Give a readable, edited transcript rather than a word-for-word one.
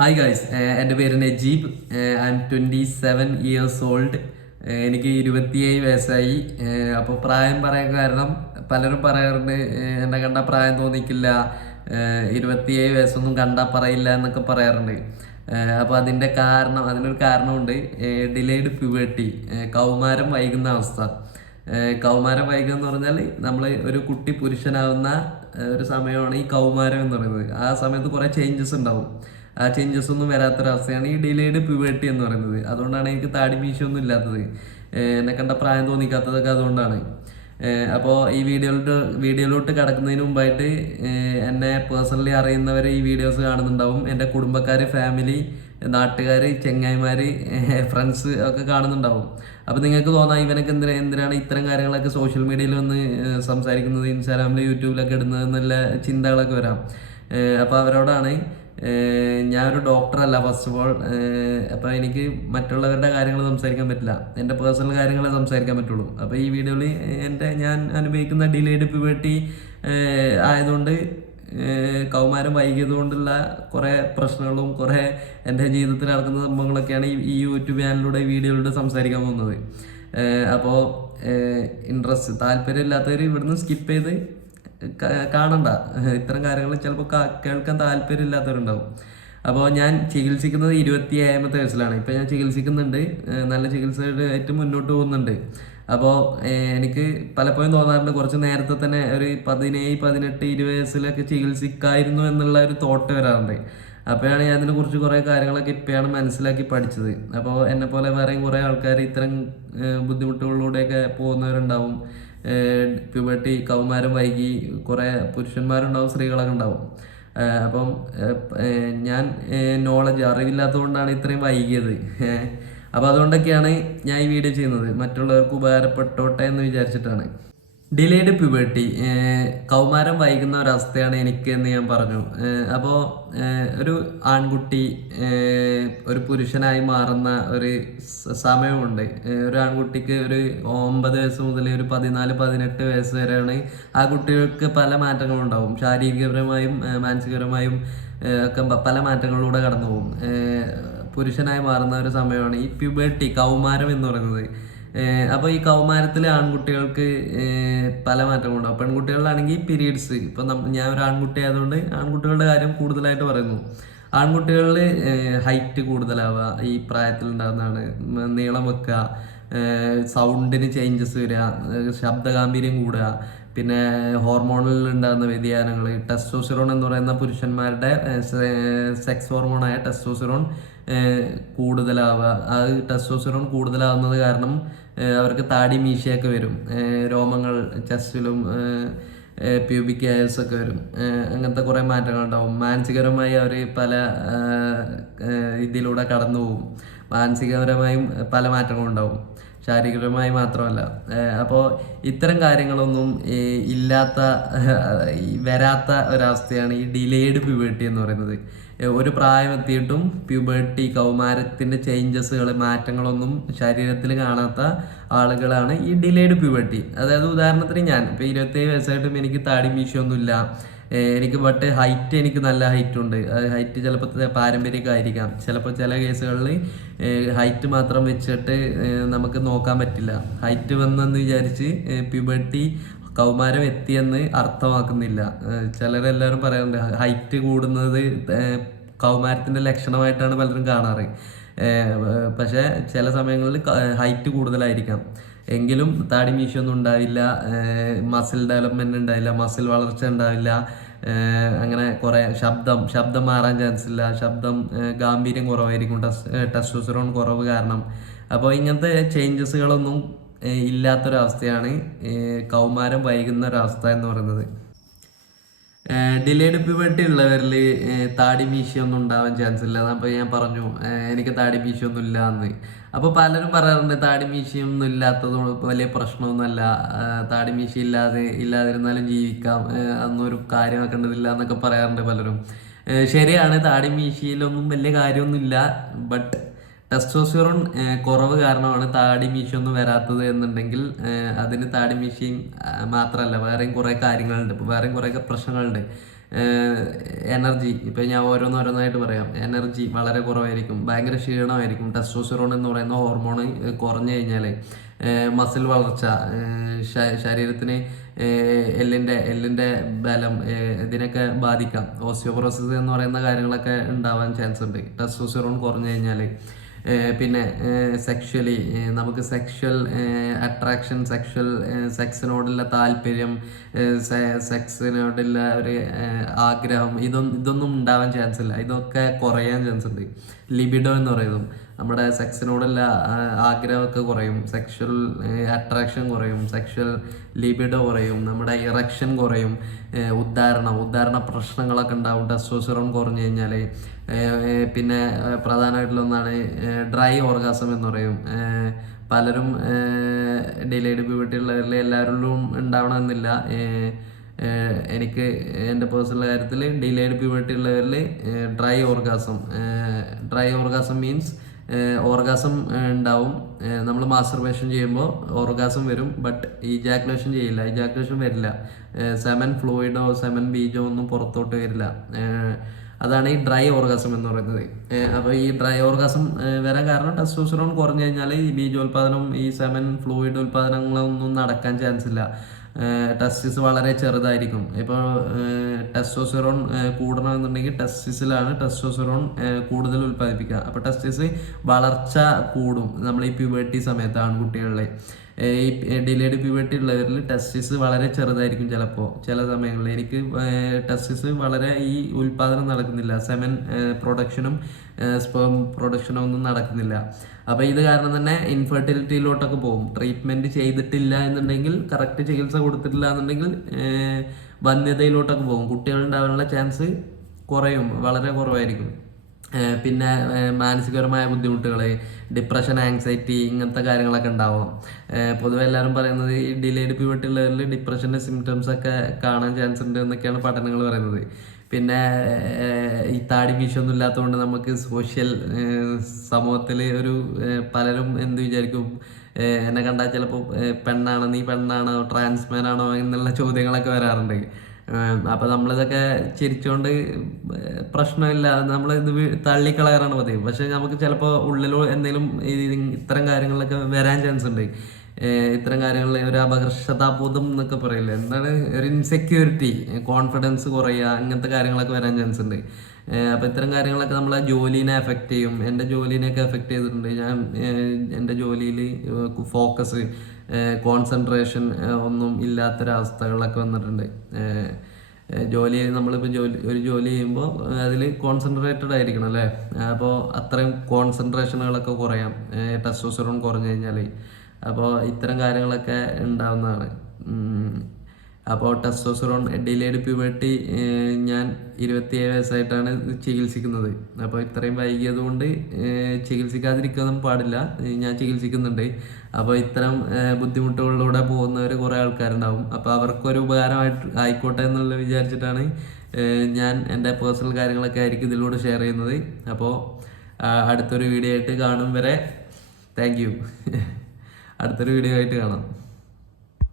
Hi guys, എൻ്റെ പേര് Najeeb. I M 27 years old. എനിക്ക് 27 വയസ്സായി. അപ്പോൾ പ്രായം പറയാൻ കാരണം പലരും പറയാറുണ്ട്, എന്നെ കണ്ട പ്രായം തോന്നിക്കില്ല, 27 വയസ്സൊന്നും കണ്ടാൽ പറയില്ല എന്നൊക്കെ പറയാറുണ്ട്. അപ്പോൾ അതിനൊരു കാരണമുണ്ട്. ഡിലേഡ് പ്യൂബർട്ടി, കൗമാരം വൈകുന്ന അവസ്ഥ. കൗമാരം വൈകുക എന്ന് പറഞ്ഞാൽ നമ്മൾ ഒരു കുട്ടി പുരുഷനാവുന്ന ഒരു സമയമാണ് ഈ കൗമാരം എന്ന് പറയുന്നത്. ആ സമയത്ത് കുറേ ചേഞ്ചസ് ഉണ്ടാവും. ആ ചേഞ്ചസ് ഒന്നും വരാത്തൊരവസ്ഥയാണ് ഈ ഡിലേഡ് പ്യൂബർട്ടി എന്ന് പറയുന്നത്. അതുകൊണ്ടാണ് എനിക്ക് താടി മീശയൊന്നും ഇല്ലാത്തത്. എന്നെ കണ്ട പ്രായം തോന്നിക്കാത്തതൊക്കെ അതുകൊണ്ടാണ്. അപ്പോൾ ഈ വീഡിയോയിലോട്ട് കടക്കുന്നതിന് മുമ്പായിട്ട് എന്നെ പേഴ്സണലി അറിയുന്നവർ ഈ വീഡിയോസ് കാണുന്നുണ്ടാവും. എൻ്റെ കുടുംബക്കാർ, ഫാമിലി, നാട്ടുകാർ, ചെങ്ങായിമാർ, ഫ്രണ്ട്സ് ഒക്കെ കാണുന്നുണ്ടാവും. അപ്പോൾ നിങ്ങൾക്ക് തോന്നാം ഇവനൊക്കെ എന്തിനാണ് ഇത്തരം കാര്യങ്ങളൊക്കെ സോഷ്യൽ മീഡിയയിൽ വന്ന് സംസാരിക്കുന്നത്, ഇൻസ്റ്റാഗ്രാമിൽ, യൂട്യൂബിലൊക്കെ ഇടുന്നത് എന്നുള്ള ചിന്തകളൊക്കെ വരാം. അപ്പോൾ അവരോടാണ്, ഞാനൊരു ഡോക്ടറല്ല ഫസ്റ്റ് ഓഫ് ഓൾ. അപ്പോൾ എനിക്ക് മറ്റുള്ളവരുടെ കാര്യങ്ങൾ സംസാരിക്കാൻ പറ്റില്ല, എൻ്റെ പേഴ്സണൽ കാര്യങ്ങളെ സംസാരിക്കാൻ പറ്റുള്ളൂ. അപ്പോൾ ഈ വീഡിയോയിൽ ഞാൻ അനുഭവിക്കുന്ന ഡിലേഡ് പ്യൂബർട്ടി ആയതുകൊണ്ട്, കൗമാരം വൈകിയത് കൊണ്ടുള്ള കുറേ പ്രശ്നങ്ങളും കുറേ എൻ്റെ ജീവിതത്തിൽ നടക്കുന്ന സംഭവങ്ങളൊക്കെയാണ് ഈ യൂട്യൂബ് ചാനലിലൂടെ, വീഡിയോയിലൂടെ സംസാരിക്കാൻ പോകുന്നത്. അപ്പോൾ താല്പര്യമില്ലാത്തവർ ഇവിടുന്ന് സ്കിപ്പ് ചെയ്ത് കാണണ്ട. ഇത്തരം കാര്യങ്ങൾ ചിലപ്പോൾ കേൾക്കാൻ താല്പര്യമില്ലാത്തവരുണ്ടാവും. അപ്പോൾ ഞാൻ ചികിത്സിക്കുന്നത് 27ാമത്തെ വയസ്സിലാണ്. ഇപ്പം ഞാൻ ചികിത്സിക്കുന്നുണ്ട്, നല്ല ചികിത്സയായിട്ട് മുന്നോട്ട് പോകുന്നുണ്ട്. അപ്പോൾ എനിക്ക് പലപ്പോഴും തോന്നാറുണ്ട്, കുറച്ച് നേരത്തെ തന്നെ ഒരു 17, 18, 20 വയസ്സിലൊക്കെ ചികിത്സിക്കായിരുന്നു എന്നുള്ള ഒരു തോട്ട് വരാറുണ്ട്. അപ്പോഴാണ് ഞാൻ അതിനെക്കുറിച്ച് കുറേ കാര്യങ്ങളൊക്കെ ഇപ്പോഴാണ് മനസ്സിലാക്കി പഠിച്ചത്. അപ്പോൾ എന്നെപ്പോലെ വേറെയും കുറേ ആൾക്കാർ ഇത്തരം ബുദ്ധിമുട്ടുകളിലൂടെയൊക്കെ പോകുന്നവരുണ്ടാവും. പ്യൂബർട്ടി, കൗമാരം വൈകി കുറേ പുരുഷന്മാരുണ്ടാവും, സ്ത്രീകളൊക്കെ ഉണ്ടാവും. അപ്പം ഞാൻ അറിവില്ലാത്തതുകൊണ്ടാണ് ഇത്രയും വൈകിയത്. അപ്പോൾ അതുകൊണ്ടൊക്കെയാണ് ഞാൻ ഈ വീഡിയോ ചെയ്യുന്നത്, മറ്റുള്ളവർക്ക് ഉപകാരപ്പെട്ടോട്ടെ എന്ന് വിചാരിച്ചിട്ടാണ്. ഡിലേഡ് പ്യൂബർട്ടി, കൗമാരം വൈകുന്ന ഒരവസ്ഥയാണ് എനിക്ക് എന്ന് ഞാൻ പറഞ്ഞു. അപ്പോൾ ഒരു ആൺകുട്ടി ഒരു പുരുഷനായി മാറുന്ന ഒരു സമയമുണ്ട്. ഒരു ആൺകുട്ടിക്ക് ഒരു 9 വയസ്സ് മുതൽ ഒരു 14, 18 വയസ്സ് വരെയാണ് ആ കുട്ടികൾക്ക് പല മാറ്റങ്ങളുണ്ടാവും. ശാരീരികപരമായും മാനസികപരമായും ഒക്കെ പല മാറ്റങ്ങളിലൂടെ കടന്നു പോകും. പുരുഷനായി മാറുന്ന ഒരു സമയമാണ് ഈ പ്യൂബർട്ടി, കൗമാരം എന്ന് പറയുന്നത്. അപ്പോൾ ഈ കൗമാരത്തിൽ ആൺകുട്ടികൾക്ക് പല മാറ്റങ്ങളുണ്ടാവും. പെൺകുട്ടികളിലാണെങ്കിൽ പീരീഡ്സ്. ഇപ്പം ഞാൻ ഒരു ആൺകുട്ടി ആയതുകൊണ്ട് ആൺകുട്ടികളുടെ കാര്യം കൂടുതലായിട്ട് പറയുന്നു. ആൺകുട്ടികളിൽ ഹൈറ്റ് കൂടുതലാവുക ഈ പ്രായത്തിൽ ഉണ്ടാകുന്നതാണ്. നീളം വെക്കുക, സൗണ്ടിന് ചേഞ്ചസ് വരിക, ശബ്ദഗാംഭീര്യം കൂടുക, പിന്നെ ഹോർമോണിൽ ഉണ്ടാകുന്ന വ്യതിയാനങ്ങൾ, ടെസ്റ്റോസ്റ്റിറോൺ എന്ന് പറയുന്ന പുരുഷന്മാരുടെ സെക്സ് ഹോർമോണായ ടെസ്റ്റോസ്റ്റിറോൺ കൂടുതലാവുക. ആ ടെസ്റ്റോസ്റ്റിറോൺ കൂടുതലാവുന്നത് കാരണം അവർക്ക് താടി മീശയൊക്കെ വരും, രോമങ്ങൾ ചെസ്റ്റിലും പ്യൂബിക് ഹെയർസ് ഒക്കെ വരും. അങ്ങനത്തെ കുറേ മാറ്റങ്ങളുണ്ടാവും. മാനസികപരമായി അവർ പല ഇതിലൂടെ കടന്നു പോകും. മാനസികപരമായും പല മാറ്റങ്ങളുണ്ടാവും, ശാരീരികമായി മാത്രമല്ല. അപ്പോൾ ഇത്തരം കാര്യങ്ങളൊന്നും വരാത്ത ഒരവസ്ഥയാണ് ഈ ഡിലേഡ് പ്യൂബർട്ടി എന്ന് പറയുന്നത്. ഒരു പ്രായം എത്തിയിട്ടും പ്യൂബർട്ടി, കൗമാരത്തിൻ്റെ ചേഞ്ചസുകൾ, മാറ്റങ്ങളൊന്നും ശരീരത്തിൽ കാണാത്ത ആളുകളാണ് ഈ ഡിലേഡ് പ്യൂബർട്ടി. അതായത് ഉദാഹരണത്തിന് ഞാൻ ഇപ്പോൾ 27 വയസ്സായിട്ടും എനിക്ക് താടി മീശയൊന്നുമില്ല. ഹൈറ്റ് എനിക്ക് നല്ല ഹൈറ്റ് ഉണ്ട്. ഹൈറ്റ് ചിലപ്പോൾ പാരമ്പര്യമൊക്കെ ആയിരിക്കാം. ചിലപ്പോൾ ചില കേസുകളിൽ ഹൈറ്റ് മാത്രം വെച്ചിട്ട് നമുക്ക് നോക്കാൻ പറ്റില്ല. ഹൈറ്റ് വന്നെന്ന് വിചാരിച്ച് പ്യൂബർട്ടി, കൗമാരം എത്തിയെന്ന് അർത്ഥമാക്കുന്നില്ല. ചിലരെല്ലാവരും പറയാറുണ്ട് ഹൈറ്റ് കൂടുന്നത് കൗമാരത്തിൻ്റെ ലക്ഷണമായിട്ടാണ് പലരും കാണാറ്. പക്ഷേ ചില സമയങ്ങളിൽ ഹൈറ്റ് കൂടുതലായിരിക്കാം, എങ്കിലും താടി മീശയൊന്നും ഉണ്ടാവില്ല, മസിൽ ഡെവലപ്മെൻറ്റ് ഉണ്ടാവില്ല, മസിൽ വളർച്ച ഉണ്ടാവില്ല. അങ്ങനെ കുറേ ശബ്ദം മാറാൻ ചാൻസ് ഇല്ല, ഗാംഭീര്യം കുറവായിരിക്കും, ടെസ്റ്റോസ്റ്റിറോൺ കുറവ് കാരണം. അപ്പോൾ ഇങ്ങനത്തെ ചേഞ്ചസുകളൊന്നും ഇല്ലാത്തൊരവസ്ഥയാണ് കൗമാരം വൈകുന്ന ഒരവസ്ഥ എന്ന് പറയുന്നത്. ഡിലേഡ് പ്യൂബർട്ടി ഉള്ളവരിൽ താടി മീശയൊന്നും ഉണ്ടാവാൻ ചാൻസ് ഇല്ല. അപ്പോൾ ഞാൻ പറഞ്ഞു എനിക്ക് താടി മീശയൊന്നും ഇല്ല എന്ന്. അപ്പോൾ പലരും പറയാറുണ്ട് താടി മീശയൊന്നും ഇല്ലാത്തത് വലിയ പ്രശ്നമൊന്നുമല്ല, താടി മീശ ഇല്ലാതിരുന്നാലും ജീവിക്കാം, അന്നൊരു കാര്യമാക്കേണ്ടതില്ല എന്നൊക്കെ പറയാറുണ്ട് പലരും. ശരിയാണ്, താടി മീശയിലൊന്നും വലിയ കാര്യമൊന്നുമില്ല. ബട്ട് ടെസ്റ്റോസ്റ്റിറോൺ കുറവ് കാരണമാണ് താടി മീശയൊന്നും വരാത്തത് എന്നുണ്ടെങ്കിൽ അതിന് താടി മീശയും മാത്രമല്ല, വേറെയും കുറേ കാര്യങ്ങളുണ്ട്, വേറെയും കുറേ പ്രശ്നങ്ങളുണ്ട്. എനർജി, ഇപ്പം ഞാൻ ഓരോന്നോരോന്നായിട്ട് പറയാം. എനർജി വളരെ കുറവായിരിക്കും, ഭയങ്കര ക്ഷീണമായിരിക്കും. ടെസ്റ്റോസ്റ്ററോൺ എന്ന് പറയുന്ന ഹോർമോൺ കുറഞ്ഞു കഴിഞ്ഞാൽ മസിൽ വളർച്ച, ശരീരത്തിന് എല്ലിൻ്റെ ബലം, ഇതിനൊക്കെ ബാധിക്കാം. ഓസ്റ്റിയോപൊറോസിസ് എന്ന് പറയുന്ന കാര്യങ്ങളൊക്കെ ഉണ്ടാവാൻ ചാൻസ് ഉണ്ട് ടെസ്റ്റോസ്റ്ററോൺ കുറഞ്ഞു കഴിഞ്ഞാൽ. പിന്നെ സെക്ഷലി നമുക്ക് സെക്ഷൽ അട്രാക്ഷൻ, സെക്സിനോടുള്ള താല്പര്യം, സെക്സിനോടുള്ള ഒരു ആഗ്രഹം, ഇതൊന്നും ഉണ്ടാവാൻ ചാൻസ് ഇല്ല. ഇതൊക്കെ കുറയാൻ ചാൻസ് ഉണ്ട്. ലിബിഡോ എന്ന് പറയുന്നത് നമ്മുടെ സെക്സിനോടുള്ള ആഗ്രഹമൊക്കെ കുറയും, സെക്ഷൽ അട്രാക്ഷൻ കുറയും, സെക്ഷൽ ലിബിഡോ കുറയും, നമ്മുടെ ഇറക്ഷൻ കുറയും, ഉദ്ധാരണ പ്രശ്നങ്ങളൊക്കെ ഉണ്ടാവും ടെസ്റ്റോസ്റ്ററോൺ കുറഞ്ഞു കഴിഞ്ഞാൽ. പിന്നെ പ്രധാനമായിട്ടുള്ള ഒന്നാണ് ഡ്രൈ ഓർഗാസം എന്ന് പറയും. പലരും ഡിലേഡ് പ്യൂബർട്ടി ഉള്ളവരിൽ എല്ലാവരിലും ഉണ്ടാവണമെന്നില്ല. എനിക്ക് എൻ്റെ പേഴ്സണൽ കാര്യത്തിൽ ഡിലേഡ് പ്യൂബർട്ടി ഉള്ളവരിൽ ഡ്രൈ ഓർഗാസം മീൻസ് ഓർഗാസം ഉണ്ടാവും. നമ്മൾ മാസ്റ്റർബേഷൻ ചെയ്യുമ്പോൾ ഓർഗാസം വരും, ബട്ട് ഇജാക്കുലേഷൻ ചെയ്യില്ല, ഇജാക്കുലേഷൻ വരില്ല. സെമൻ ഫ്ലൂയിഡോ സെമൻ ബീജോ ഒന്നും പുറത്തോട്ട് വരില്ല. അതാണ് ഈ ഡ്രൈ ഓർഗാസം എന്ന് പറയുന്നത്. അപ്പോൾ ഈ ഡ്രൈ ഓർഗാസം വരാൻ കാരണം ടെസ്റ്റോസ്റ്ററോൺ കുറഞ്ഞു കഴിഞ്ഞാൽ ഈ ബീജോൽപാദനം, ഈ സെമൻ ഫ്ലൂയിഡ് ഉൽപാദനങ്ങളൊന്നും നടക്കാൻ ചാൻസ് ഇല്ല. ടെസ്റ്റിസ് വളരെ ചെറുതായിരിക്കും. ഇപ്പോൾ ടെസ്റ്റോസ്റ്ററോൺ കൂടണമെന്നുണ്ടെങ്കിൽ ടെസ്റ്റിസിലാണ് ടെസ്റ്റോസ്റ്ററോൺ കൂടുതൽ ഉൽപ്പാദിപ്പിക്കുക. അപ്പോൾ ടെസ്റ്റിസ് വളർച്ച കൂടും നമ്മൾ ഈ പ്യൂബർട്ടി സമയത്ത് ആൺകുട്ടികളിലെ. ഈ ഡിലേഡ് പ്യൂബർട്ടി ഉള്ളവരിൽ ടെസ്റ്റിസ് വളരെ ചെറുതായിരിക്കും. ചില സമയങ്ങളിൽ എനിക്ക് ടെസ്റ്റിസ് വളരെ ഈ ഉൽപാദനം നടക്കുന്നില്ല, സെമൻ പ്രൊഡക്ഷനും സ്പേം പ്രൊഡക്ഷനും ഒന്നും നടക്കുന്നില്ല. അപ്പോൾ ഇത് കാരണം തന്നെ ഇൻഫെർട്ടിലിറ്റിയിലോട്ടൊക്കെ പോകും. ട്രീറ്റ്മെൻറ്റ് ചെയ്തിട്ടില്ല എന്നുണ്ടെങ്കിൽ, കറക്റ്റ് ചികിത്സ കൊടുത്തിട്ടില്ല എന്നുണ്ടെങ്കിൽ വന്ധ്യതയിലോട്ടൊക്കെ പോകും. കുട്ടികളുണ്ടാവാനുള്ള ചാൻസ് കുറയും, വളരെ കുറവായിരിക്കും. പിന്നെ മാനസികപരമായ ബുദ്ധിമുട്ടുകൾ, ഡിപ്രഷൻ, ആങ്സൈറ്റി, ഇങ്ങനത്തെ കാര്യങ്ങളൊക്കെ ഉണ്ടാവും. പൊതുവെ എല്ലാവരും പറയുന്നത് ഈ ഡിലേഡ് പ്യൂബർട്ടി ഉള്ളവരിൽ ഡിപ്രഷൻ്റെ സിംറ്റംസ് ഒക്കെ കാണാൻ ചാൻസ് ഉണ്ട് എന്നൊക്കെയാണ് പഠനങ്ങൾ പറയുന്നത്. പിന്നെ ഈ താടി മീശൊന്നും ഇല്ലാത്തതുകൊണ്ട് നമുക്ക് സമൂഹത്തിൽ ഒരു പലരും എന്ത് വിചാരിക്കും, എന്നെ കണ്ടാൽ ചിലപ്പോൾ പെണ്ണാണോ, നീ പെണ്ണാണോ, ട്രാൻസ്മാൻ ആണോ എന്നുള്ള ചോദ്യങ്ങളൊക്കെ വരാറുണ്ട്. അപ്പോൾ നമ്മളിതൊക്കെ ചിരിച്ചുകൊണ്ട് പ്രശ്നമില്ല, നമ്മളിത് തള്ളിക്കളയാറാണ് പതിവ്. പക്ഷെ നമുക്ക് ചിലപ്പോൾ ഉള്ളിൽ എന്തെങ്കിലും ഇത്തരം കാര്യങ്ങളിലൊക്കെ വരാൻ ചാൻസ് ഉണ്ട്. ഇത്തരം കാര്യങ്ങളിൽ ഒരു അപകർഷതാബോധം എന്നൊക്കെ പറയില്ലേ, എന്താണ്, ഒരു ഇൻസെക്യൂരിറ്റി, കോൺഫിഡൻസ് കുറയുക, അങ്ങനത്തെ കാര്യങ്ങളൊക്കെ വരാൻ ചാൻസ് ഉണ്ട്. അപ്പോൾ ഇത്തരം കാര്യങ്ങളൊക്കെ നമ്മളെ ജോലീനെ എഫക്റ്റ് ചെയ്യും. എൻ്റെ ജോലീനെയൊക്കെ എഫക്റ്റ് ചെയ്തിട്ടുണ്ട്. ഞാൻ എൻ്റെ ജോലിയിൽ ഫോക്കസ്, കോൺസെൻട്രേഷൻ ഒന്നും ഇല്ലാത്തൊരവസ്ഥകളൊക്കെ വന്നിട്ടുണ്ട്. നമ്മളിപ്പോൾ ഒരു ജോലി ചെയ്യുമ്പോൾ അതിൽ കോൺസെൻട്രേറ്റഡ് ആയിരിക്കണം അല്ലേ. അപ്പോൾ അത്രയും കോൺസെൻട്രേഷനുകളൊക്കെ കുറയാം ടെസ്റ്റോസ്റ്ററോൺ കുറഞ്ഞു കഴിഞ്ഞാൽ. അപ്പോൾ ഇത്തരം കാര്യങ്ങളൊക്കെ ഉണ്ടാവുന്നതാണ്. അപ്പോൾ ടെസ്റ്റോസ്റ്ററോൺ ഡിലേഡ് പ്യൂബർട്ടി ഞാൻ 27 വയസ്സായിട്ടാണ് ചികിത്സിക്കുന്നത്. അപ്പോൾ ഇത്രയും വൈകിയത് കൊണ്ട് ചികിത്സിക്കാതിരിക്കാനും പാടില്ല, ഞാൻ ചികിത്സിക്കുന്നുണ്ട്. അപ്പോൾ ഇത്തരം ബുദ്ധിമുട്ടുകളിലൂടെ പോകുന്നവർ കുറേ ആൾക്കാരുണ്ടാവും. അപ്പോൾ അവർക്കൊരു ആയിക്കോട്ടെ എന്നുള്ള വിചാരിച്ചിട്ടാണ് ഞാൻ എൻ്റെ പേഴ്സണൽ കാര്യങ്ങളൊക്കെ ആയിരിക്കും ഇതിലൂടെ ഷെയർ ചെയ്യുന്നത്. അപ്പോൾ അടുത്തൊരു വീഡിയോ ആയിട്ട് കാണും വരെ താങ്ക് യു. അടുത്തൊരു വീഡിയോ ആയിട്ട് കാണാം.